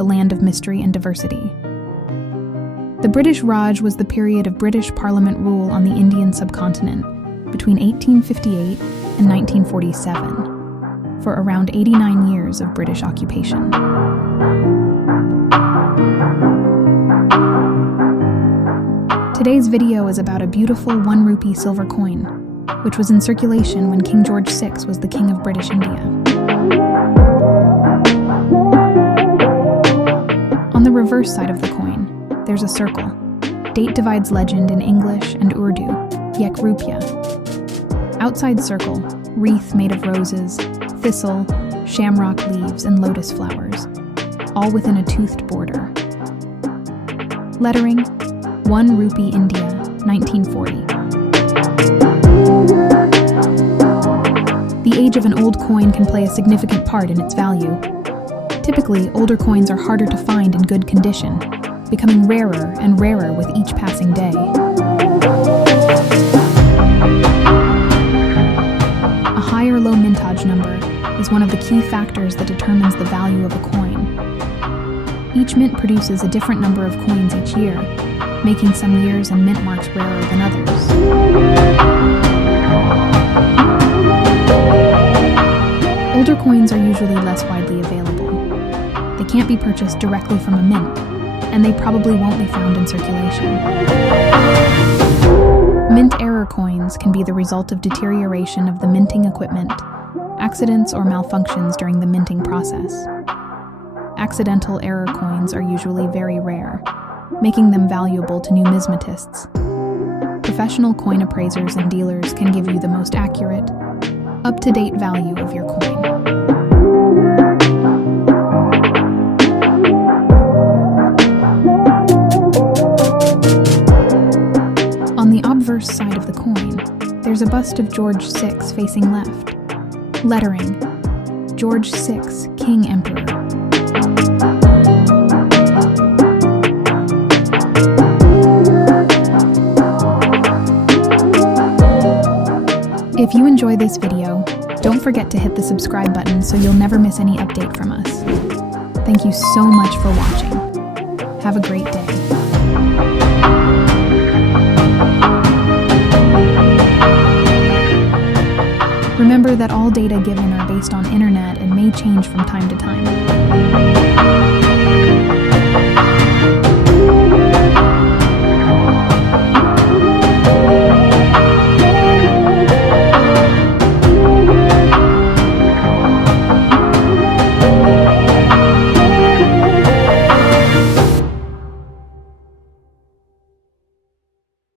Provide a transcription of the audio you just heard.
the land of mystery and diversity. The British Raj was the period of British Parliament rule on the Indian subcontinent between 1858 and 1947, for around 89 years of British occupation. Today's video is about a beautiful 1 rupee silver coin, which was in circulation when King George VI was the King of British India. On the reverse side of the coin, there's a circle. Date divides legend in English and Urdu, Yek Rupia. Outside circle, wreath made of roses, thistle, shamrock leaves, and lotus flowers, all within a toothed border. Lettering, 1 rupee India, 1940. The age of an old coin can play a significant part in its value. Typically, older coins are harder to find in good condition, becoming rarer and rarer with each passing day. A high or low mintage number is one of the key factors that determines the value of a coin. Each mint produces a different number of coins each year, making some years and mint marks rarer than others. Older coins are usually less widely available. They can't be purchased directly from a mint, and they probably won't be found in circulation. Mint error coins can be the result of deterioration of the minting equipment, accidents or malfunctions during the minting process. Accidental error coins are usually very rare, making them valuable to numismatists. Professional coin appraisers and dealers can give you the most accurate, up-to-date value of your coin. On the obverse side of the coin, there's a bust of George VI facing left. Lettering, George VI, King Emperor. If you enjoy this video, don't forget to hit the subscribe button so you'll never miss any update from us. Thank you so much for watching. Have a great day. Remember that all data given are based on internet and may change from time to time.